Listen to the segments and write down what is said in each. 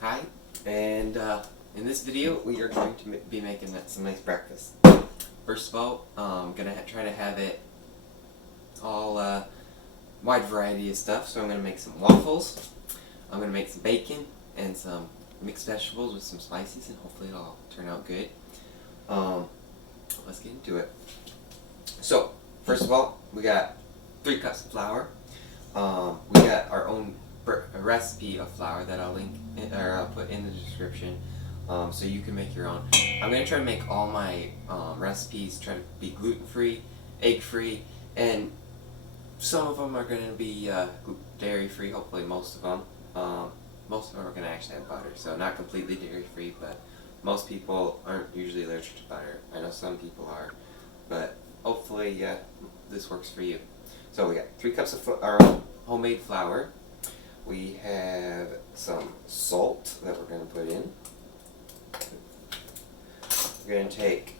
Hi, and in this video we are going to be making some nice breakfast. First of all, I'm going to try to have it all wide variety of stuff, so I'm going to make some waffles, I'm going to make some bacon, and some mixed vegetables with some spices, and hopefully it'll all turn out good. Let's get into it. So, first of all, we got 3 cups of flour. We got our own recipe of flour that I'll link or I'll put in the description, so you can make your own. I'm gonna try to make all my recipes try to be gluten-free, egg-free, and some of them are gonna be dairy-free. Hopefully, most of them. Most of them are gonna actually have butter, so not completely dairy-free, but most people aren't usually allergic to butter. I know some people are, but hopefully, this works for you. So we got 3 cups of our homemade flour. We have some salt that we're going to put in. We're going to take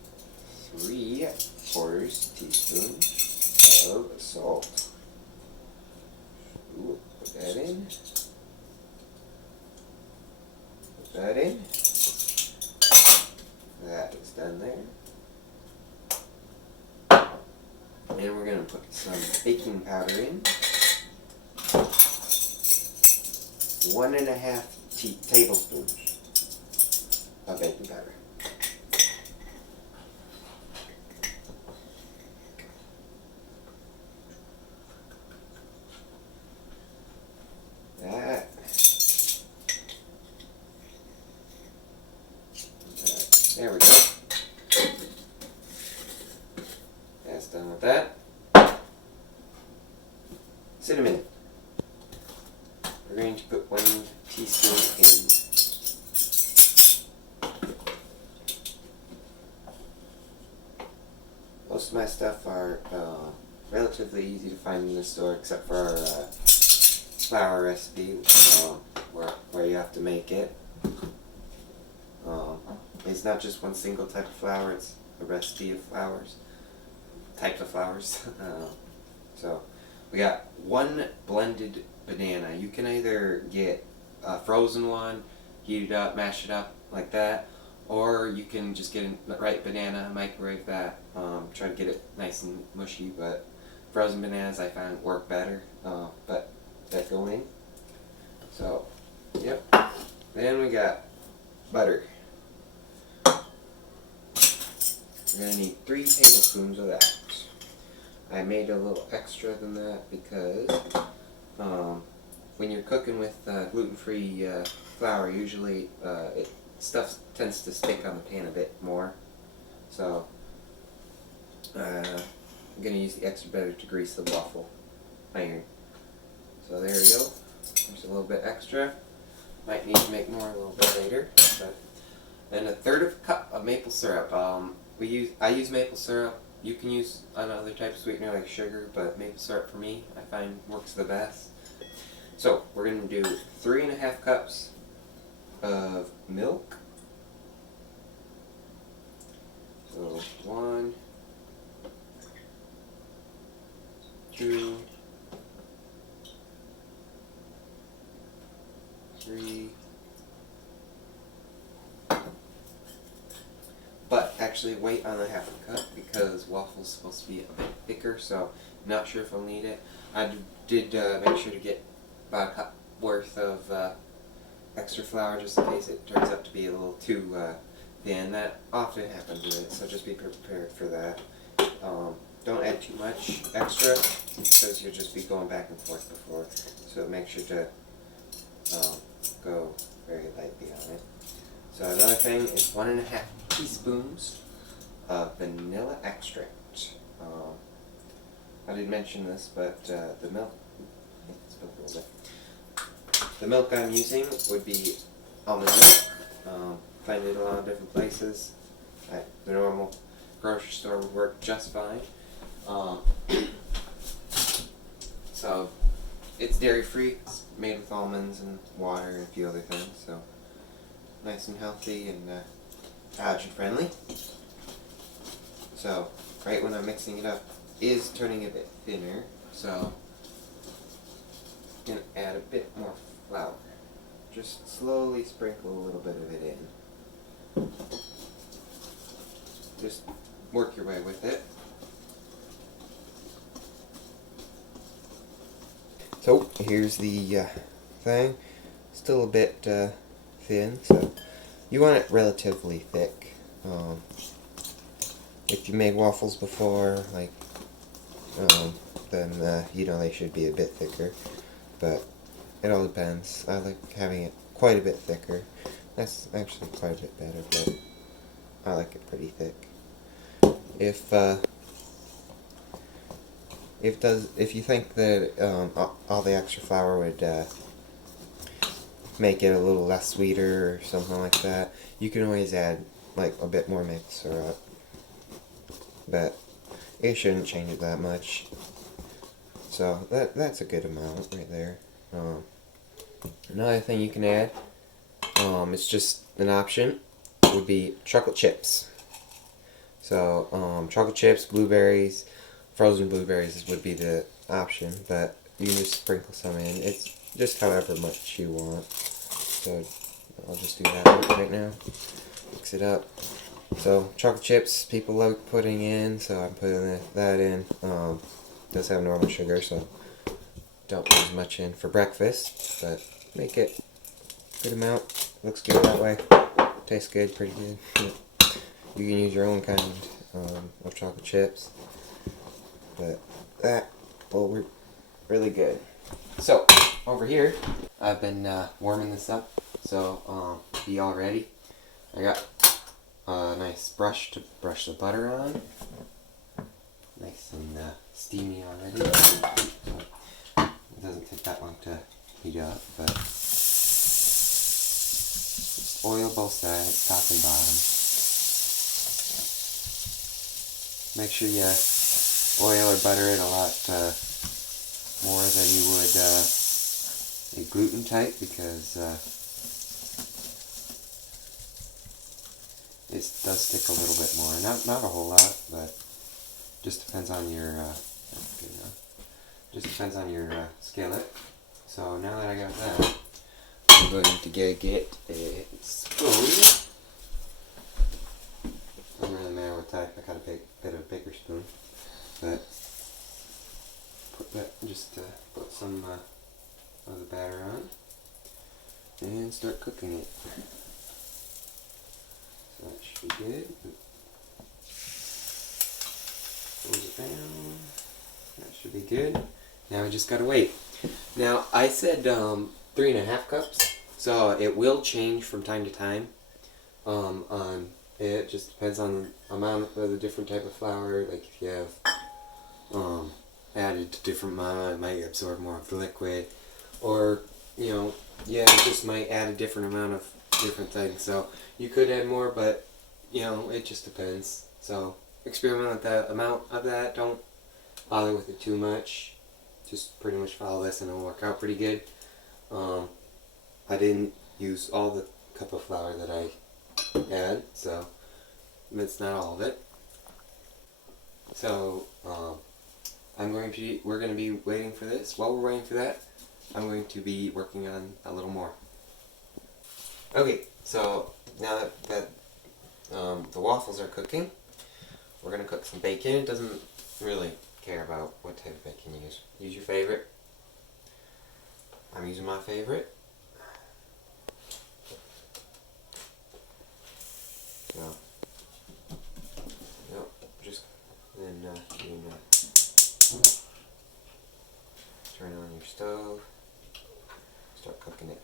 3/4 teaspoons of salt. Ooh, put that in. Put that in. That is done there. And we're going to put some baking powder in. 1.5 tablespoons of baking powder. There we go. That's done with that. Cinnamon. We're going to put 1 teaspoon in. Most of my stuff are relatively easy to find in the store, except for our flour recipe, where you have to make it. It's not just one single type of flour, it's a recipe of types of flours. So we got 1 blended banana. You can either get a frozen one, heat it up, mash it up like that, or you can just get a ripe banana, microwave that, try to get it nice and mushy, but frozen bananas I find work better, but that go in. So, yep. Then we got butter. We're going to need 3 tablespoons of that. I made a little extra than that because when you're cooking with gluten-free flour, usually stuff tends to stick on the pan a bit more. So I'm going to use the extra butter to grease the waffle iron. So there we go. There's a little bit extra. Might need to make more a little bit later. But then 1/3 cup of maple syrup. I use maple syrup. You can use another type of sweetener like sugar, but maple syrup for me I find works the best. So we're going to do 3.5 cups of milk. So 1, 2, 3. But actually wait on the 1/2 cup because waffle's supposed to be a bit thicker, so not sure if I'll need it. I did make sure to get about a cup worth of extra flour just in case it turns out to be a little too thin. That often happens with it, so just be prepared for that. Don't add too much extra because you'll just be going back and forth before, so make sure to go very lightly on it. So another thing is 1.5 teaspoons of vanilla extract. I didn't mention this, but the milk. The milk I'm using would be almond milk. Find it a lot of different places. The normal grocery store would work just fine. So it's dairy free. It's made with almonds and water and a few other things. So nice and healthy and allergen friendly. So right when I'm mixing it up, is turning a bit thinner. So I'm gonna add a bit more flour. just slowly sprinkle a little bit of it in. Just work your way with it. So here's the thing. Still a bit thin, so you want it relatively thick. If you made waffles before, like, then you know they should be a bit thicker, but it all depends. I like having it quite a bit thicker. That's actually quite a bit better, but I like it pretty thick. If you think that all the extra flour would make it a little less sweeter or something like that, you can always add like a bit more mix syrup, but it shouldn't change it that much. So that's a good amount right there. Another thing you can add, it's just an option, would be chocolate chips. So chocolate chips, blueberries, frozen blueberries would be the option, but you can just sprinkle some in. It's just however much you want. So I'll just do that right now. Mix it up. So chocolate chips, people like putting in, so I'm putting that in. Does have normal sugar, so don't put as much in for breakfast, but make it a good amount. Looks good that way. Tastes good, pretty good. You can use your own kind of chocolate chips, but that will work really good. So over here, I've been warming this up, so be all ready. I got a nice brush to brush the butter on. Nice and steamy already. So it doesn't take that long to heat up, but just oil both sides, top and bottom. Make sure you oil or butter it a lot more than you would a gluten type, because it does stick a little bit more. Not a whole lot, but just depends on your skillet. So now that I got that, I'm going to get a spoon. Doesn't really matter what type. I got a bit of a bigger spoon, but put some of the batter on and start cooking it. So that should be good. Close it down. That should be good. Now we just gotta wait. Now I said 3.5 cups, so it will change from time to time. It just depends on the amount of the different type of flour. Like if you have added to different amount, it might absorb more of the liquid, or it just might add a different amount of different things. So you could add more, but it just depends. So experiment with the amount of that. Don't bother with it too much. Just pretty much follow this and it'll work out pretty good. I didn't use all the cup of flour that I had, so it's not all of it. So we're going to be waiting for this. While we're waiting for that, I'm going to be working on a little more. Okay, so now that the waffles are cooking, we're going to cook some bacon. It doesn't really care about what type of bacon you use. Use your favorite. I'm using my favorite. So, just then turn on your stove. Start cooking it.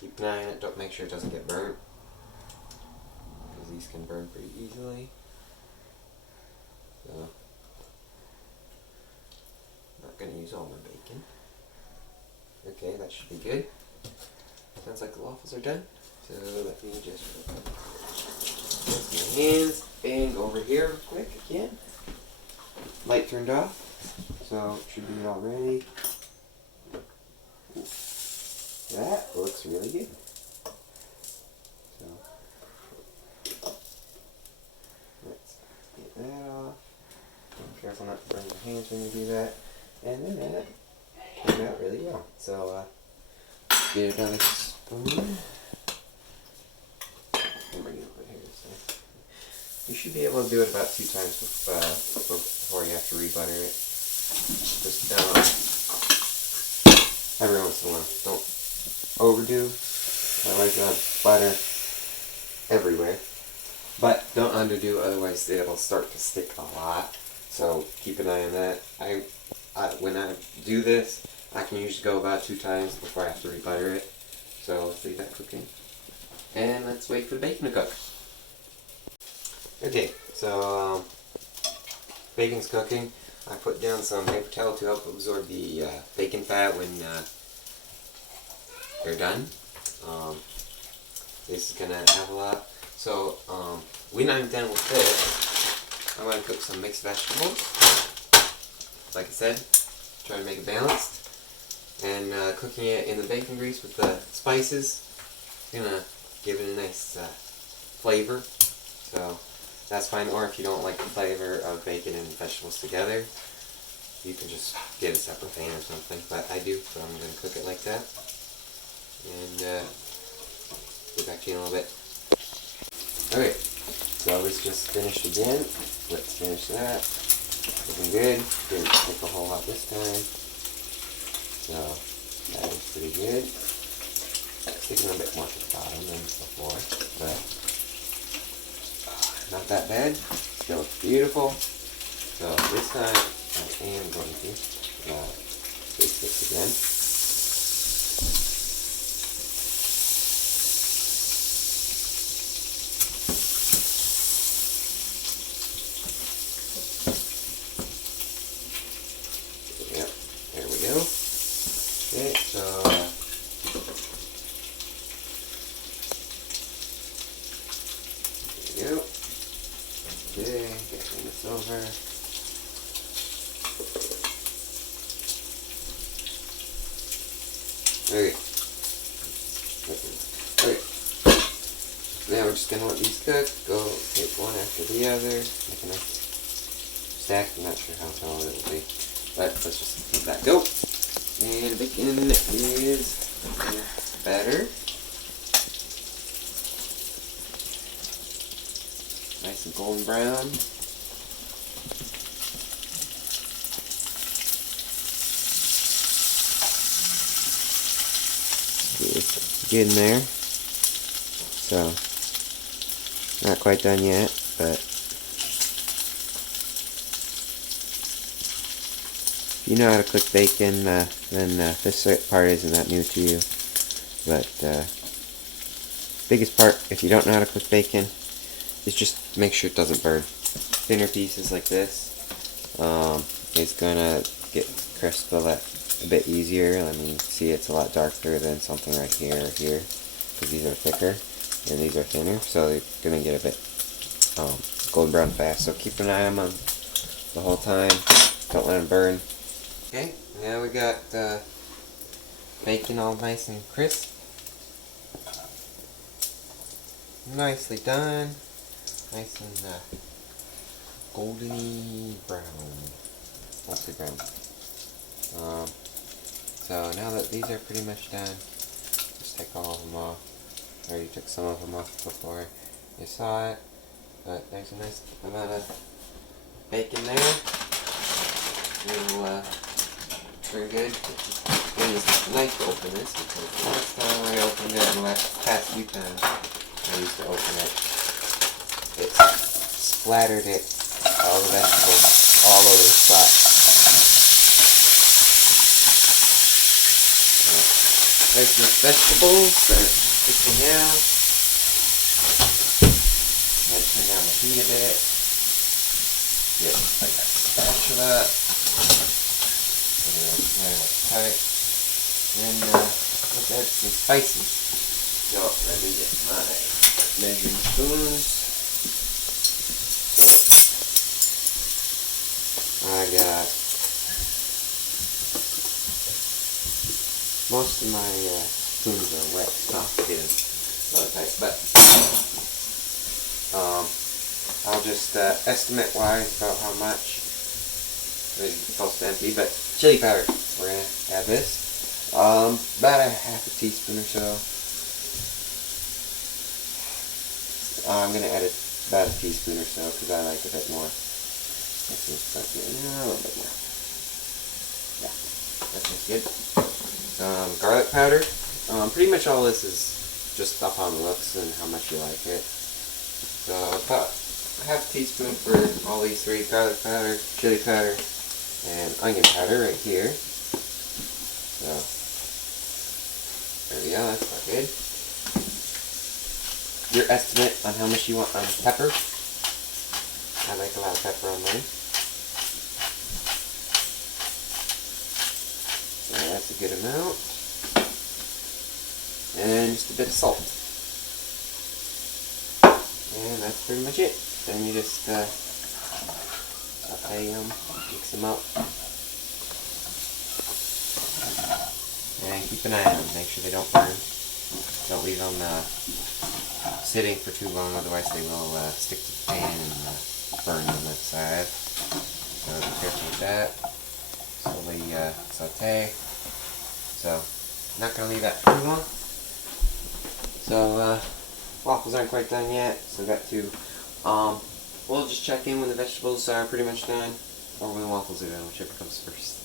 Keep an eye on it. Don't make sure it doesn't get burnt, because these can burn pretty easily. So, not going to use all my bacon. Okay, that should be good. Sounds like the waffles are done. So let me just rinse my hands and over here real quick again. Light turned off, so it should be all ready. That looks really good. So let's get that off. Be careful not to burn your hands when you do that. And then that turned out really well. So be get another spoon. I'll bring it over here. So you should be able to do it about 2 times before you have to rebutter it. Just every once in a while. Don't overdo. Otherwise you'll have butter everywhere. But don't underdo, otherwise it'll start to stick a lot. So keep an eye on that. When I do this, I can usually go about 2 times before I have to rebutter it. So let's leave that cooking. And let's wait for the bacon to cook. Okay, so bacon's cooking. I put down some paper towel to help absorb the bacon fat when they're done. This is gonna have a lot. So when I'm done with this, I'm gonna cook some mixed vegetables. Like I said, try to make it balanced. And cooking it in the bacon grease with the spices is gonna give it a nice flavor. So that's fine. Or if you don't like the flavor of bacon and vegetables together, you can just get a separate pan or something. But I do, so I'm gonna cook it like that. And get back to you in a little bit. Okay, so this just finished again. Let's finish that. Looking good. Didn't take a whole lot this time. So that is pretty good. Sticking a bit more to the bottom than before, but not that bad. Still looks beautiful. So this time I am going to fix this again. Yep, there we go. Okay, so there we go. Okay, getting this over. Okay. Okay. Now we're just gonna let these cook. Go take one after the other. Make a nice stack. I'm not sure how tall it will be, but let's just let that go. And bacon is better. Nice and golden brown. It's good in there. So, not quite done yet, but if you know how to cook bacon, then this part isn't that new to you. But biggest part, if you don't know how to cook bacon, is just make sure it doesn't burn. Thinner pieces like this is gonna get crisp a bit easier. I mean, see, it's a lot darker than something right here or here, because these are thicker and these are thinner, so they're gonna get a bit golden brown fast. So keep an eye on them the whole time. Don't let them burn. Okay, now we got bacon all nice and crisp. Nicely done. Nice and goldeny brown. Mostly brown. So now that these are pretty much done, just take all of them off. I already took some of them off before you saw it, but there's a nice amount of bacon there. It'll turn good. Use a knife to open this, because the last time I opened it, and the past few times I used to open it, it splattered all the vegetables all over the spot. There's the vegetables that are cooking now. Gotta turn down the heat a bit. Get like a spatula. Tight. And let's add some spices. So let me get my measuring spoons. I got most of my spoons are wet, so I'll get them really tight. But I'll just estimate wise about how much. It's supposed to empty, but chili powder. We're gonna add this. About a half a teaspoon or so. I'm gonna add about a teaspoon or so because I like a bit more. Let's just start getting a little bit more. Yeah, that tastes good. Some garlic powder. Pretty much all this is just up on looks and how much you like it. So about a half a teaspoon for all these three: garlic powder, chili powder, and onion powder right here. So there we go. That's not good. Your estimate on how much you want on pepper. I like a lot of pepper on mine. So that's a good amount. And just a bit of salt. And that's pretty much it. Then you just mix them up. And keep an eye on them. Make sure they don't burn. Don't leave them sitting for too long, otherwise they will stick to the pan and burn on that side. So be careful with that. Slowly saute. So, not going to leave that too long. So, waffles aren't quite done yet, so got to, we'll just check in when the vegetables are pretty much done, or when the waffles are done, whichever comes first.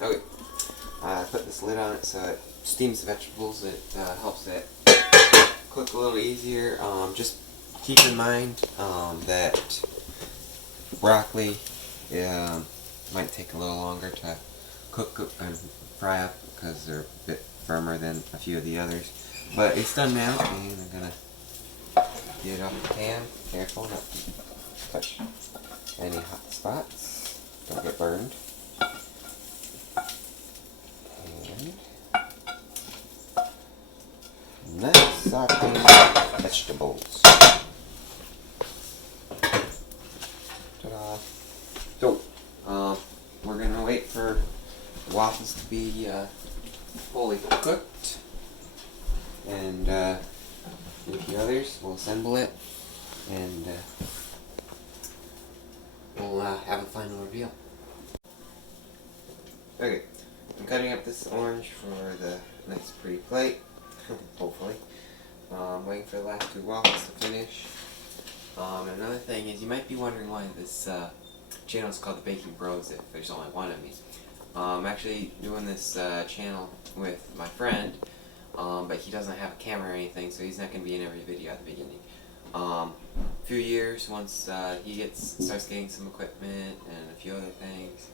Okay, I put this lid on it so it steams the vegetables. It helps it cook a little easier. Just keep in mind that broccoli might take a little longer to cook and fry up because they're a bit firmer than a few of the others. But it's done now, and I'm gonna get it off the pan. Careful not to touch any hot spots. Don't get burned. And let's saute vegetables. Ta-da! So, we're gonna wait for the waffles to be fully cooked, and with the others, we'll assemble it, and we'll have a final reveal. Okay, I'm cutting up this orange for the nice pretty plate, hopefully. Waiting for the last two waffles to finish. Another thing is, you might be wondering why this channel is called The Baking Bros if there's only one of me. I'm actually doing this channel with my friend, but he doesn't have a camera or anything, so he's not going to be in every video at the beginning. A few years, once he starts getting some equipment and a few other things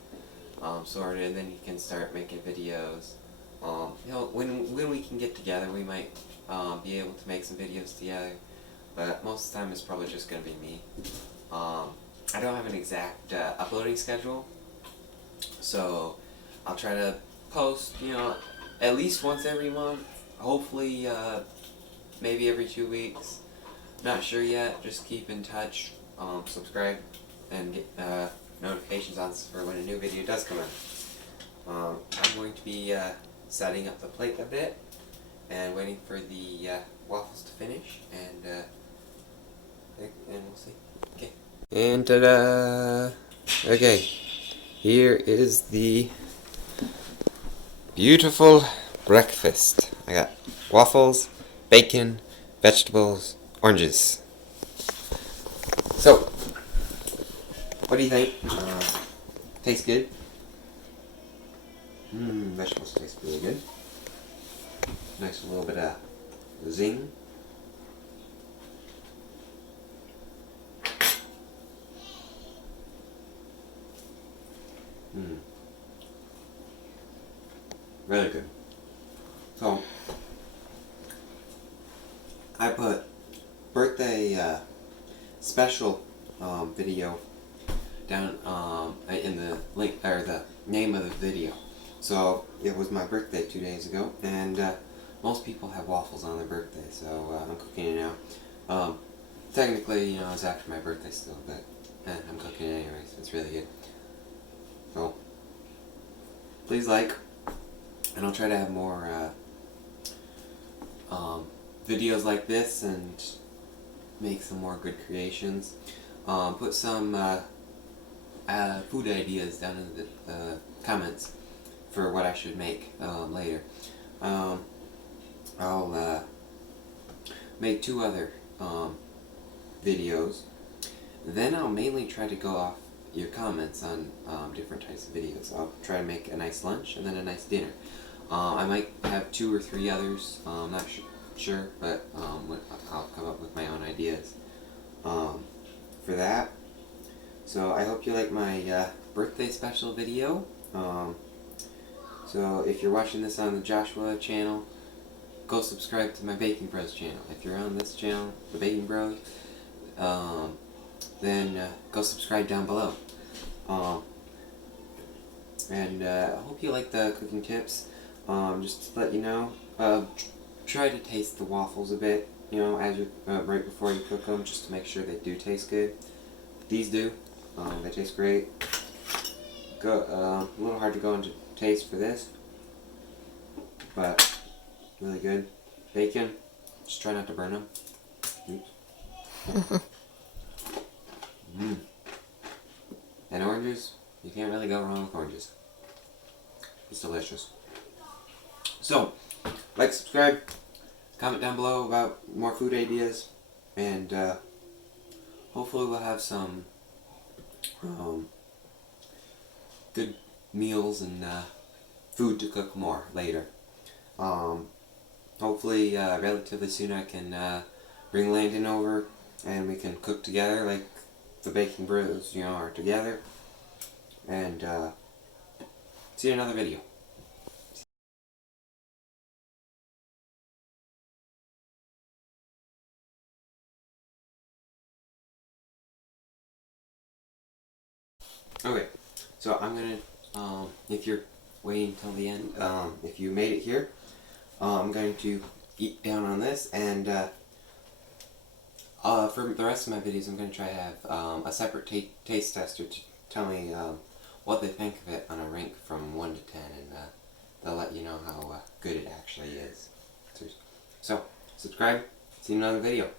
sorted, then he can start making videos. When we can get together, we might be able to make some videos together, but most of the time it's probably just going to be me. I don't have an exact uploading schedule, so I'll try to post, at least once every month, hopefully maybe every 2 weeks. Not sure yet, just keep in touch, subscribe, and get notifications on for when a new video does come out. I'm going to be setting up the plate a bit, and waiting for the waffles to finish, and we'll see. Okay. And ta-da! Okay, here is the beautiful breakfast. I got waffles, bacon, vegetables, oranges. So, what do you think? Tastes good? Vegetables taste really good. Nice little bit of zing. Really good. So, I put birthday special video down in the link, or the name of the video. So, it was my birthday 2 days ago, and most people have waffles on their birthday, so I'm cooking it now. Technically, it's after my birthday still, but I'm cooking it anyways. It's really good. So, please like, and I'll try to have more videos like this and make some more good creations. Put some food ideas down in the comments for what I should make later. I'll make 2 other videos. Then I'll mainly try to go off your comments on different types of videos. I'll try to make a nice lunch and then a nice dinner. I might have 2 or 3 others. I'm not sure, but I'll come up with my own ideas for that. So I hope you like my birthday special video. So if you're watching this on the Joshua channel, go subscribe to my Baking Bros channel. If you're on this channel, the Baking Bros, then go subscribe down below. And I hope you like the cooking tips. Just to let you know, try to taste the waffles a bit, you know, as you right before you cook them, just to make sure they do taste good. These do. They taste great. A little hard to go into taste for this, but really good. Bacon, just try not to burn them. Oops. And oranges, you can't really go wrong with oranges. It's delicious. So, like, subscribe, comment down below about more food ideas, and hopefully we'll have some good meals and food to cook more later. Hopefully relatively soon I can bring Landon over and we can cook together like the Baking Bros, you know, are together. And see you in another video. Okay, so I'm gonna, if you're waiting until the end, if you made it here, I'm going to eat down on this, and for the rest of my videos I'm going to try to have a separate taste tester to tell me what they think of it on a rank from 1 to 10, and they'll let you know how good it actually is. So, subscribe, see you in another video.